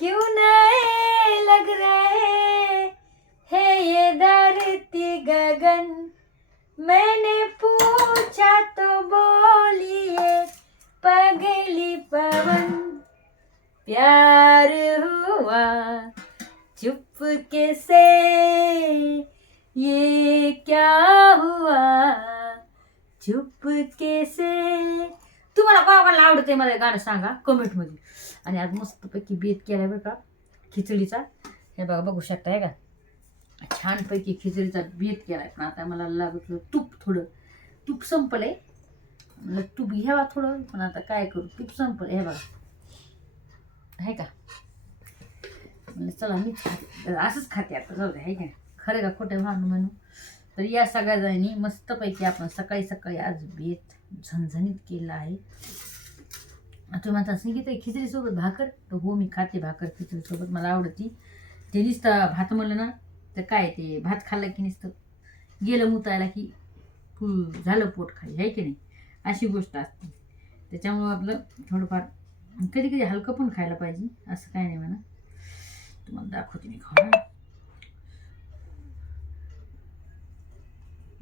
क्यों नए लग रहे है ये धरती गगन? मैंने पूछा तो बोलिए, पगली पवन। प्यार हुआ चुपके से, ये क्या हुआ? चुपके से तुम्हाला कोणाला आवडते मला गाणं सांगा कमेंटमध्ये आणि आज मस्तपैकी बेत केला बरं का खिचडीचा. हे बघा बघू शकता का? छानपैकी खिचडीचा बेत केला पण आता मला लागत तूप थोडं. तूप संपलंय. म्हणलं तूप घ्यावा थोडं पण आता काय करू? तूप संपलं हे बघा. आहे का? म्हणलं चला मी असंच खाते आता जाऊ आहे का? खरं का खोटं भांडू म्हणू तर या सगळ्या जणी मस्तपैकी आपण सकाळी सकाळी आज बेत झणझणीत केला आहे. आता तुम्ही म्हणता ते खिचडीसोबत भाकर? तर हो मी खाते भाकर खिचडीसोबत. मला आवडती. ते नुसतं भात म्हणलं ना तर काय ते भात खाल्लं की नुसतं गेलं मुतायला की फुल झालं पोट खाली आहे की नाही? अशी गोष्ट असते. त्याच्यामुळं आपलं थोडंफार कधी कधी हलकं पण खायला पाहिजे असं काय नाही म्हणा. तुम्हाला दाखवते मी खाऊ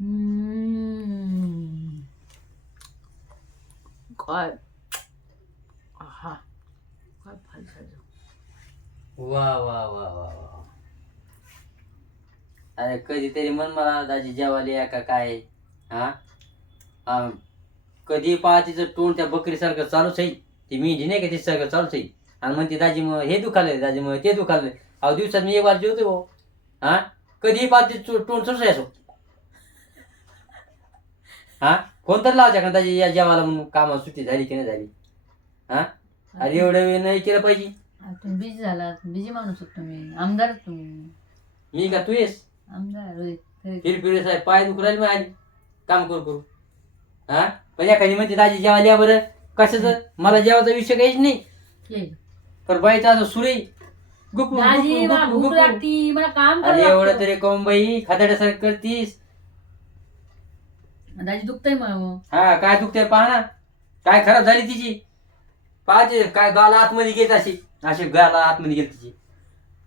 हम्म. काय हा काय फार वा वा वा वा वा अरे कधीतरी मन मला दाजी जेवायला या का काय? हा? हा, कधी पहा तिचं तोंड त्या बकरीसारखं चालूच आहे. ती मेंढी नाही का तिच्यासारखं चालूच आहे. आणि म्हणते दाजी मग हे दुखालंय दाजी मग ते दुखालंय. अहो दिवसात मी एक वार जेवतो भाऊ. हा? कधी पहा तोंड चालूच आहे चोच असो. हा? कोणतरी लावायच्या का? दाजी या जेवायला म्हणून कामात सुट्टी झाली की नाही झाली? हा? अरे एवढं वेळ नाही केलं पाहिजे. तुम्ही बिझी झाला बिझी माणूस तुम्ही. आमदार तुम्ही. मी का? तू येस आमदार होय. खरं. फिरफिरे साहेब पाय दुखू राहिले मग आली काम करू करू. हा? पण एखादी म्हणते दाजी जेवायला या बरं. कशाचं? मला जेवायचा विषय काहीच नाही. येईल. पण बाईचा असं सुरे दाजी मला गुपू, भूक. लागती मला काम अरे करावं एवढं लागतं. तरी कोण बाई खादाड्यासारखं करतीस. दाजी दुखतंय मला हा काय दुखते पहा ना. काय खराब झाली तिची? पाहते काय गाला आतमध्ये घेत अशी. अशी गाला आतमध्ये गेली तिची.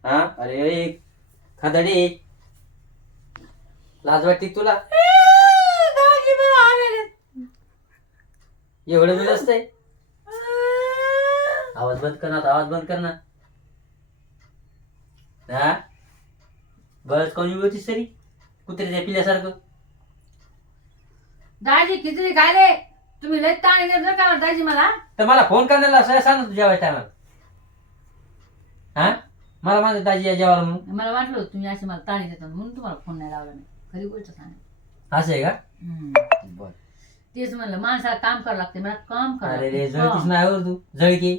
हा? अरे खादाडी. लाज वाटते तुला? एवढं मी नसतंय. आवाज बंद कर ना आता, आवाज बंद कर ना. हा? बस कोणी होती सरी कुत्र्याच्या पिल्यासारखं. दाजी खिचडी काय रे. तुम्ही लय ताणी देत नका का दाजी मला? तर मला फोन करण्याला सगळं सांग तू जेवायच्या टायमाला हा? मला माझं दाजी या जेवायला म्हणून. मला वाटलं होतं तुम्ही असे मला ताणी देतात म्हणून तुम्हाला फोन नाही लावला मी. खरी गोष्ट सांग. असं आहे का? बर. तेच म्हणलं माणसाला काम करावं लागते मला काम करावं अरे रे लागते. जळतीस काम. नाही वर तू जळकी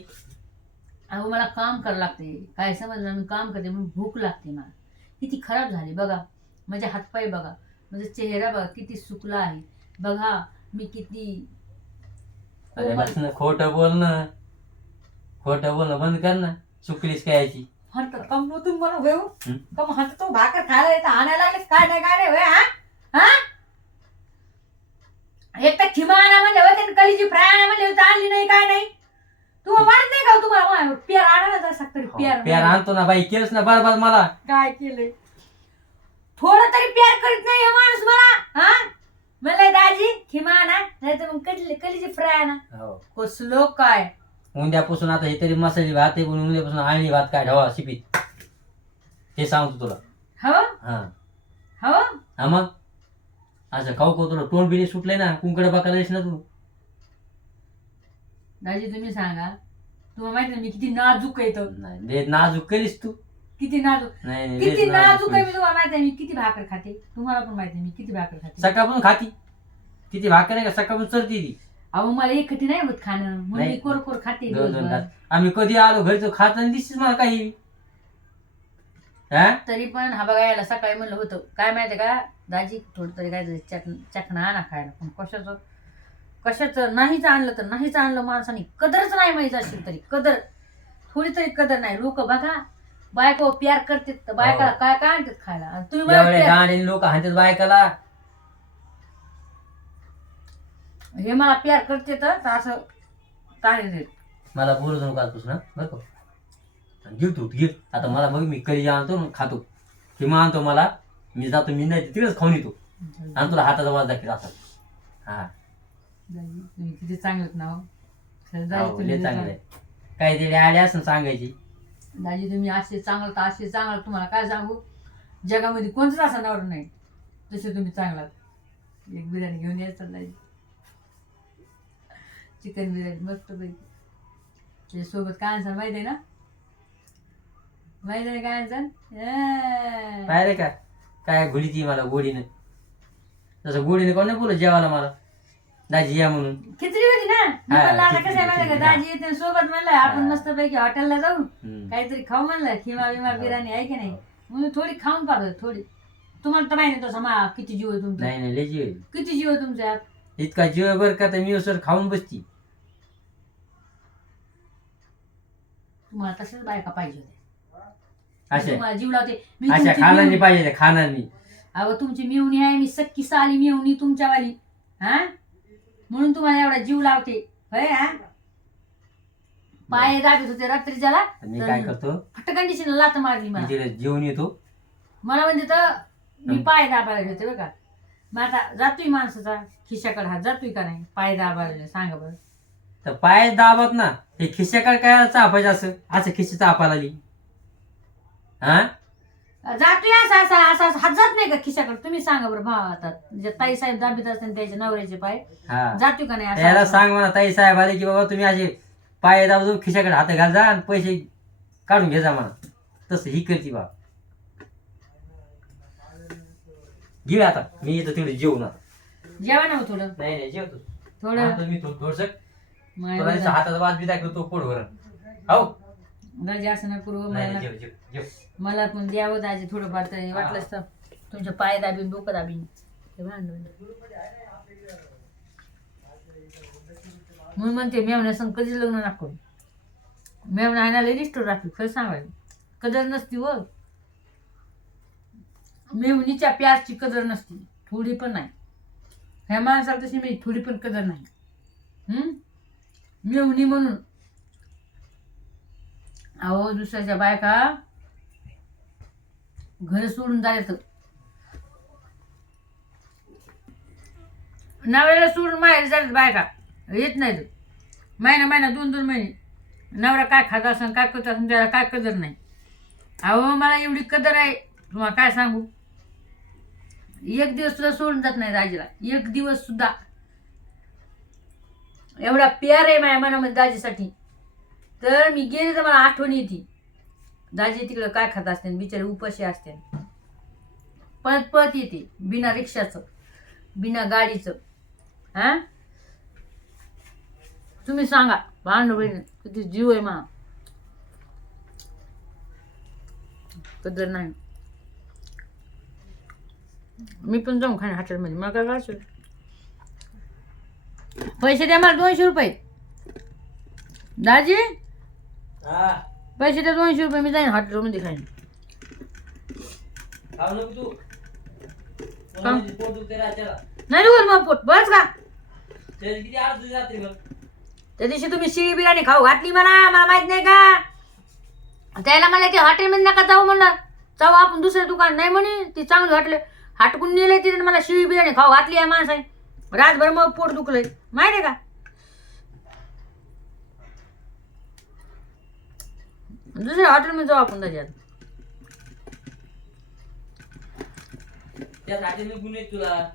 अहो मला काम करावं लागते. काय समजलं मी काम करते म्हणून भूक लागते मला. किती खराब झाली बघा. माझे हातपाय बघा. माझा चेहरा बघा किती सुकला आहे. बघा मी किती अरे बस ना खोटं बोल ना. खोटं बोलणं बंद कर ना. चुकलीस काय याची? हट कम होय हो? हं? कम हट तो भाकर खायला येतं आणायला लागलेस काय नाही काय नाही होय हा? हा? एक तर खिमा आणा म्हणजे त्याने कलीची फ्राय आणा म्हणजे होय, तर आणली नाही काय नाही. तुम्हाला माहीत नाही का हो तुम्हाला? मा- पेर आणायला जा तरी पेर प्यार आणतो ना बाई केलंच ना बरबाद मला. काय केलंय? थोडं तरी प्यार करीत नाही हे माणूस मला हा? मला दाजी खिमा आणा नाही तर मग कली कलीची फ्राय आणा. हो. कसलो काय? उद्यापासून आता हे तरी मसाले भात आहे म्हणून उद्यापासून आळणी भात काय ढवा शिपीत. ते सांगतो तुला. हवं? हा. हवं? हा मग? असं खाऊ खाऊ तुला तोंड बिली सुटले ना कुंकडे बाकायला येस ना तू. दाजी तुम्ही सांगा. तुम्हाला माहिती नाही मी किती नाजूक. नाही लय नाजूक केलीस तू. किती नाजूक नाही नाही, किती लयच नाजूक आहे मी. तुम्हाला माहिती आहे मी किती भाकर खाते? तुम्हाला पण माहिती आहे मी किती भाकर खाते? सकाळपासून खाती. किती भाकर आहे का? सकाळपासून चरती ती. अहो मला एकटी नाही होत खाणं. म्हणून नाही. मी कोर कोर खाते दोन दोन दिवसभर. तास. आम्ही कधी आलो घरी तो खात आणि दिसतीस मला काही. हा? तरी पण हा बघा यायला सकाळी म्हणलं होतं. काय माहिती का? दाजी थोडं तरी काय तरी चक आणा खायला. पण कशाचं? कशाचं? नाहीच आणलं तर नाहीच आणलं माणसाने. कदरच नाही माहीत असेल तरी. कदर. थोडी तरी कदर नाही. लोक बघा बायको प्यार करतात तर बायकाला हो. काय काय आणतात खायला? आणि तुम्ही मला एवढे प्यार- गाणे लोक हाणतात बायकाला. हे मला प्यार करते तर असं ताणे देत मला बोलू नको आजपासून हं? बरं का? घे तू घे. आता मला मग मी करी आणतो आणि खातो किंवा आणतो मला मी जातो मी नाही तिकडेच खाऊन येतो. आणि तुला हाताचा वाज दाखवत असा. हा. तुम्ही किती चांगलेत ना हो. खरं दाजी, हो, तुम्ही लय लय चांगलं आहे काहीतरी आले असं सांगायची. चांगले. दाजी तुम्ही असे चांगलं तर असे चांगलं. तुम्हाला काय सांगू? जगामध्ये कोणतंच असा नवरा नाही तसे तुम्ही चांगलात एक बिर्याणी घेऊन यायचं दाजी. चिकन बिर्याणी मस्त पैकी त्याच्यासोबत काय आणसान माहिती आहे ना? माहिती आहे काय आणसान. पाहिले का काय? घोडी ती मला गोडीनं. जसं गोडीने कोण नाही बोलत जेवायला मला? दाजी या म्हणून. खिचडी आता कसं आहे माहिती का दाजी येते सोबत म्हणलं आपण. मस्त पैकी हॉटेलला जाऊ. हम्म. काहीतरी खाऊ म्हणलं खिमा बिमा बिर्याणी आहे की नाही? म्हणून थोडी खाऊन पाहतो थोडी. तुम्हाला तर माहिती तसं मा किती जीव आहे तुमचा? नाही नाही लय जीव आहे. किती जीव आहे तुमच्यात इतका जीव आहे बरं का तर मी सर खाऊन बसती. तुम्हाला तसेच बायका पाहिजे होते अशा. तुम्हाला जीव लावते. मी अशा तुमची खानानी मिळवणी- पाहिजे त्या खानानी अहो तुमची मिवणी आहे मी सक्की साली मिवणी तुमच्यावाली. हा? म्हणून तुम्हाला एवढा जीव लावते. होय पाय दाबीत होते रात्रीच्याला मी काय करतो? फटकंडीशी लात मारली मला. जेवण येतो. मला म्हणजे तर मी. पाय दाबायला घेते बरं का. मग आता जातोय माणसाचा. खिशाकडे हात जातोय का नाही? पाय दाबायला सांगा बरं. तर पाय दाबत ना हे खिशाकडे काय चापायचं असं? असं खिशी चापायला आली हा? जातोय असा असा असा असा. हात जात नाही का खिशाकडे? तुम्ही सांगा बरं. भाव आता म्हणजे ताई साहेब दाबीत असते त्याचे नवऱ्याचे पाय हा. जातोय का नाही त्याला असा? सांग म्हणा ताई साहेब आले की बाबा तुम्ही असे पाय दाबून खिशाकडे हात घाल जा आणि पैसे काढून घे जा म्हणा. तसं ही करते बा. घे आता. मी येतो तिकडे जेवण आता. जेवा ना हो थोडं. नाही नाही जेवतो थोडं. आता मी थोडस बरं. हाताचा वाज बी दाखवतो पोटभर. हो. दाजी असं ना करू मला जेव जेव जेव. पण द्यावं दाजी थोडंफार तरी वाटलंच तर. तुमचे पाय दाबीन डोकं दाबीन. ते म्हणून म्हणते मेवण्या संग कधीच लग्न नको मेवण्या आणायला रिस्टोर राखली खरं सांगायला. कदर नसती व. मेवणीच्या प्यारची कदर नसती. थोडी पण नाही. ह्या माणसाला तशी मी थोडी पण कदर नाही. हम्म? मेवणी म्हणून. अहो दुसऱ्याच्या बायका घर सोडून जायचं. नवऱ्याला सोडून माहेर जायचं बायका. येत नाही महिना महिना दोन दोन महिने. नवरा काय खात असन काय करत असन त्याला काय कदर नाही. अहो मला एवढी कदर आहे. तुम्हाला काय सांगू? एक दिवस सुद्धा सोडून जात नाही दाजीला एक दिवस सुद्धा. एवढा प्यार आहे माझ्या मनामध्ये दाजीसाठी. तर मी गेले तर मला आठवण येते. दाजी तिकडं काय खात असते बिचारे उपाशी असते. पळत पळत येते बिना रिक्षाचं बिना गाडीचं. हा? तुम्ही सांगा भांडू किती जीव आहे मा. कदर नाही. मी पण जाऊन खाणे हॉटेलमध्ये मला काय करायचं पैसे द्या मला दोनशे रुपये. दाजी? पैसे द्या दोनशे रुपये मी जाईन हॉटेलमध्ये खाईन. खाऊ नको तू. का? पोट दुखते रात्याला. नाही बोल मग पोट. बस का? किती अर्धी. त्या दिवशी तुम्ही शिळी बिर्याणी खाऊ घातली मला. मला माहीत नाही का? त्याला मला ते हॉटेलमध्ये नका जाऊ म्हणलं. जाऊ आपण दुसरं दुकान. नाही म्हणे ती चांगली हॉटेल हटकून नेले तिने मला शिळी बिर्याणी खाऊ घातली या माणसाने. रातभर मग पोट दुखलंय. माहिती आहे का? दुसऱ्या हॉटेलमध्ये जाऊ आपण त्याच्यात. त्या रात्री मी गुन्हे तुला.